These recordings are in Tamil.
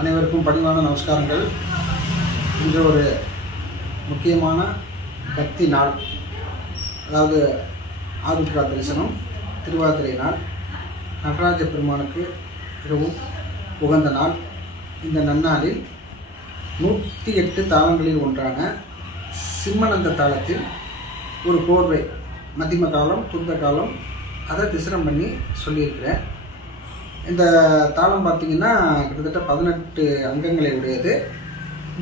அனைவருக்கும் பணிவான நமஸ்காரங்கள். இன்று ஒரு முக்கியமான பக்தி நாள், அதாவது ஆருத்ரா தரிசனம், திருவாதிரை நாள், நடராஜ பெருமானுக்கு மிகவும் உகந்த நாள். இந்த நன்னாளில் 108 தாளங்களில் ஒன்றான சிம்மநந்த தாளத்தில் ஒரு கோர்வை, மத்தியம தாளம், துந்த காலம், அதை திசனம் பண்ணி சொல்லியிருக்கிறேன். இந்த தாளம் பார்த்திங்கன்னா கிட்டத்தட்ட 18 அங்கங்களை உடையது,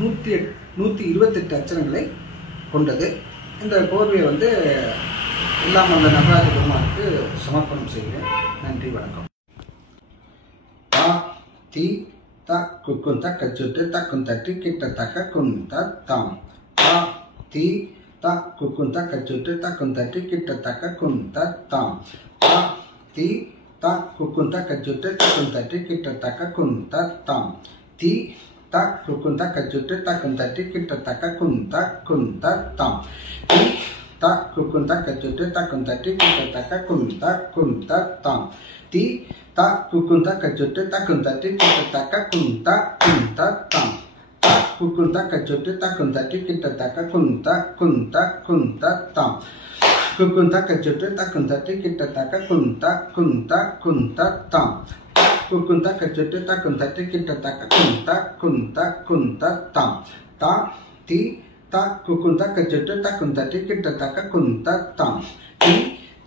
128 அச்சரங்களை கொண்டது. இந்த கோர்வையை எல்லாம் அந்த நடராஜ பெருமானுக்கு சமர்ப்பணம் செய்கிறேன். நன்றி, வணக்கம். தா தி த குக்குந்த கச்சுட்டு தக்குந்தட்டி கிட்ட தக்க குந்த தாம். தா தி த குக்குந்த கச்சுட்டு தக்குந்தட்டி கிட்ட தக்க குந்த தாம். தா தி த குக்குந்த கச்சுட்டு தக்குந்தட்டி கிட்ட தக்க குந்த தாம். தி த குக்குந்த கச்சுட்டு தக்குந்தட்டி கிட்ட தக்க குந்த குந்த தாம். தி த குக்குந்த கச்சுட்டு தக்குந்தட்டி கிட்ட தக்க குந்த குந்த தாம். தி த குக்குந்த கச்சுட்டு தக்குந்தட்டி கிட்ட தக்க குந்த குந்த தாம். த குக்குந்த கச்சுட்டு தக்குந்தட்டி கிட்ட தக்க குந்த குந்த குந்த தாம். குக்குந்த கச்சுட்டு தக்குந்தட்டி கிட்ட தக்க குந்த குந்த குந்த தாம். குக்குந்த கச்சுட்டு தக்குந்தட்டி கிட்ட தக்க குந்த குந்த குந்த தாம். தா தி த குக்குந்த கச்சுட்டு தக்குந்தட்டி கிட்ட தக்க குந்த தாம். தி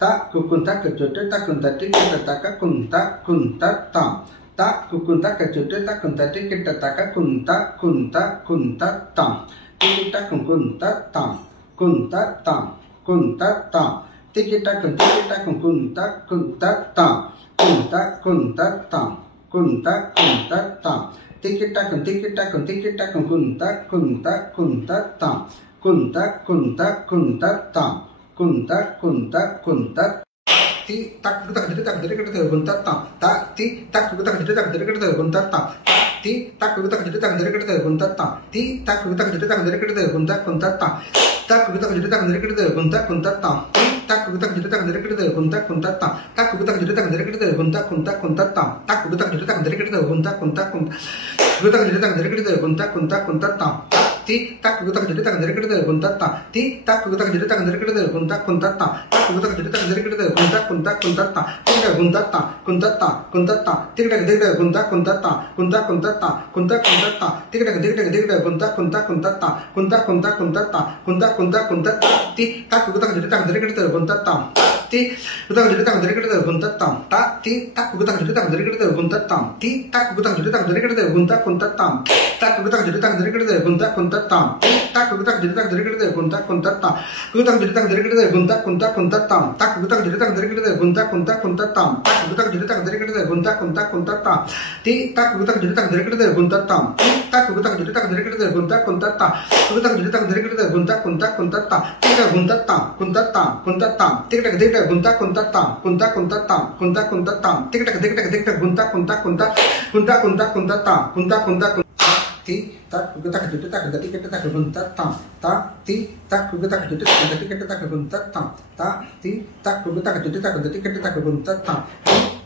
த குக்குந்த கச்சுட்டு தக்குந்தட்டி கிட்ட தக்க குந்த குந்த தாம். த குக்குந்த கச்சுட்டு தக்குந்தட்டி கிட்ட தக்க குந்த குந்த குந்த தாம். திகிட்ட குந்த தாம் குந்த தாம் குந்த தாம். திகிட்ட குந்த குந்த தாம் குந்த குந்த தாம் குந்த குந்த தாம். திகிட்ட குந்த குந்த குந்த தாம் குந்த குந்த குந்த தாம் குந்த குந்த குந்த. தி தக் குந்த கடிட்டு குந்த தாம். த தி தக் குந்த கடிட்டு குந்த தாம். தி தக் குந்த கடிட்டு குந்த தாம். தி தக் குந்த கடிட்டு குந்த குந்த தாம். தக் குந்த கடிட்டு குந்த குந்த தாம். தி தக் குந்த கடிட்டு குந்த குந்த தாம். தக் குந்த கடிட்டு குந்த குந்த குந்த தாம். தக் குந்த கடிட்டு குந்த குந்த குந்த குந்த குந்த குந்த தாம். தி தக் குந்த கடிட்டு குந்த தாம். தி தக் குந்த கடிட்டு குந்த குந்த தாம். தக் குந்த கடிட்டு குந்த குந்த குந்த தாம். திகிட குந்த தாம் குந்த தாம் குந்த தாம். திகிட திகிட குந்த குந்த தாம் குந்த குந்த தாம் குந்த குந்த தாம். திகிட திகிட திகிட குந்த குந்த குந்த தாம் குந்த குந்த குந்த தாம் குந்த குந்த குந்த தாம். தி தக் குந்த கடிட்டு குந்த தாம். தி குந்த கடிட்டு குந்த தாம். த தி தக் குந்த கடிட்டு குந்த தாம். தி தக் குந்த கடிட்டு குந்த குந்த தாம். தக் குந்த கடிட்டு குந்த குந்த தாம். தி தக் குந்த கடிட்டு குந்த குந்த தாம். குந்த கடிட்டு குந்த குந்த குந்த தாம். தக் குந்த கடிட்டு குந்த குந்த குந்த தாம். தக் குந்த கடிட்டு குந்த குந்த குந்த தாம். தி தக் குந்த கடிட்டு குந்த தாம். தி தக் குந்த கடிட்டு குந்த குந்த தாம். குந்த கடிட்டு குந்த குந்த குந்த தாம். திகிட குந்த தாம் குந்த தாம் குந்த தாம். திகிட திகிட குந்த குந்த தாம் குந்த குந்த தாம் குந்த குந்த தாம். திகிட திகிட திகிட குந்த குந்த குந்த குந்த குந்த குந்த தாம் குந்த குந்த குந்த. தி தக் குந்த கடிட்டு தக் கிட்ட தக் குந்த தாம். த தி தக் குந்த கடிட்டு தக் கிட்ட தக் குந்த தாம். த தி தக் குந்த கடிட்டு தக் கிட்ட தக் குந்த தாம்.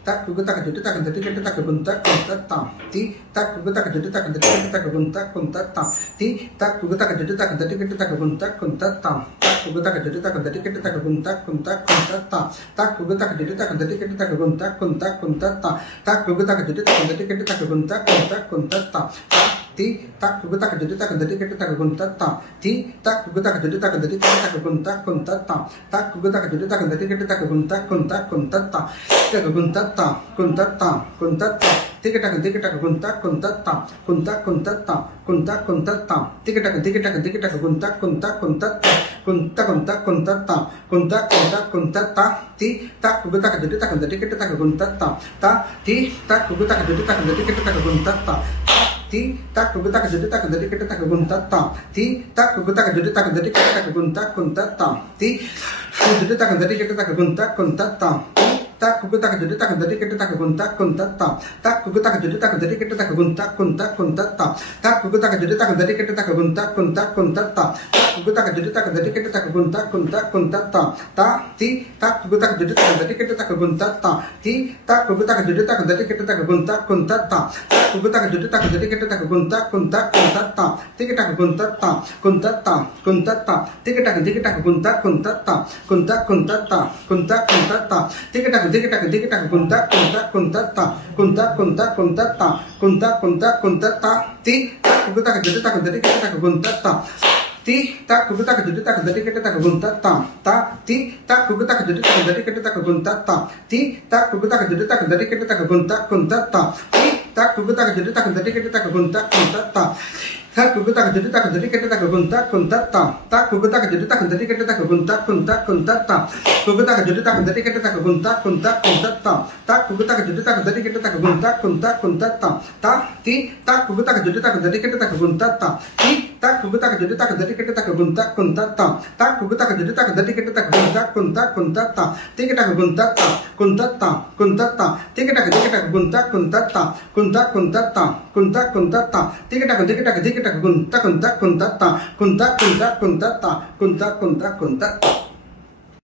தக் குந்த கடிட்டு தக் கிட்ட தக் குந்த குந்த தாம். தி தக் குந்த கடிட்டு தக் கிட்ட தக் குந்த குந்த தாம். தி தக் குந்த கடிட்டு தக் கிட்ட தக் குந்த குந்த தாம். தக் குந்த கடிட்டு தக் கிட்ட தக் குந்த குந்த குந்த தாம். தக் குந்த கடிட்டு தக் கிட்ட தக் குந்த குந்த குந்த தாம். தக் குந்த கடிட்டு தக் கிட்ட தக் குந்த குந்த குந்த தாம். தி தக் குந்த கடிட்டு தக் கிட்ட தக் குந்த தாம். தி தக் குந்த கடிட்டு தக் கிட்ட தக் குந்த குந்த தாம். தக் குந்த கடிட்டு தக் கிட்ட தக் குந்த குந்த குந்த தாம். தக் குந்த தாம் குந்த தாம் குந்த தாம். திகிட திகிட குந்த குந்த தாம் குந்த குந்த தாம் குந்த குந்த தாம். திகிட திகிட திகிட குந்த குந்த குந்த தாம் குந்த குந்த குந்த தாம் குந்த குந்த குந்த தாம். தி தக் குந்த கடிட்டு தக் கிட்ட தக் குந்த தாம். த தி தக் குந்த கடிட்டு தக் கிட்ட தக் குந்த தாம். தி தக் குந்த கடிட்டு தக் கிட்ட தக் குந்த தாம். தி தக் குந்த கடிட்டு தக் கிட்ட தக் குந்த குந்த தாம். தி கடிட்டு தக் கிட்ட தக் குந்த குந்த தாம். tak kuguta kajudi tak dari kita tak gunta kunta tam tak kuguta kajudi tak dari kita tak gunta kunta kunta tam tak kuguta kajudi tak dari kita tak gunta kunta kunta tam tak kuguta kajudi tak dari kita tak gunta kunta kunta tam tak ti tak kuguta kajudi tak dari kita tak gunta tam ti tak kuguta kajudi tak dari kita tak gunta kunta tam tak குகுதக ஜுடுதக ஜடிகட்டதக குந்த குந்த குந்தத்தா திகடக குந்தத்தா குந்தத்தா குந்தத்தா திகடக திகடக குந்த குந்தத்தா குந்த குந்தத்தா குந்த குந்தத்தா திகடக திகடக திகடக குந்த குந்த குந்தத்தா குந்த குந்த குந்தத்தா குந்த குந்த குந்தத்தா தி குகுதக ஜுடுதக ஜடிகட்டதக குந்தத்தா தி ta குகுதக ஜுடுதக ஜடிகட்டதக குந்தத்தா ta தி ta குகுதக ஜுடுதக ஜடிகட்டதக குந்தத்தா தி ta குகுதக ஜுடுதக ஜடிகட்டதக குந்த குந்தத்தா தி ta குகுதக ஜுடுதக ஜடிகட்டதக குந்த குந்தத்தா ta குகுதக ஜுடுதக ஜடிகட்டதக குந்த குந்தத்தா ta குகுதக ஜுடுதக ஜடிகட்டதக குந்த குந்த குந்தத்தா குகுதக ஜுடுதக ஜடிகட்டதக குந்த குந்த குந்தத்தா ta குகுதக ஜுடுதக ஜடிகட்டதக குந்த குந்த குந்தத்தா ta தி ta குகுதக ஜுடுதக ஜடிகட்டதக குந்தத்தா தி ta குகுதக ஜுடுதக ஜடிகட்டதக குந்த குந்தத்தா ta குகுதக ஜுடுதக ஜடிகட்டதக குந்த குந்த குந்தத்தா திகடக குந்தத்தா குந்தத்தா குந்தத்தா திகடக திகடக குந்த குந்தத்தா குந்த குந்தத்தா குந்த குந்தத்தா திகடக திகடக திகடக குந்த குந்த குந்தத்தா குந்த குந்த குந்தத்தா குந்த குந்த குந்தத்தா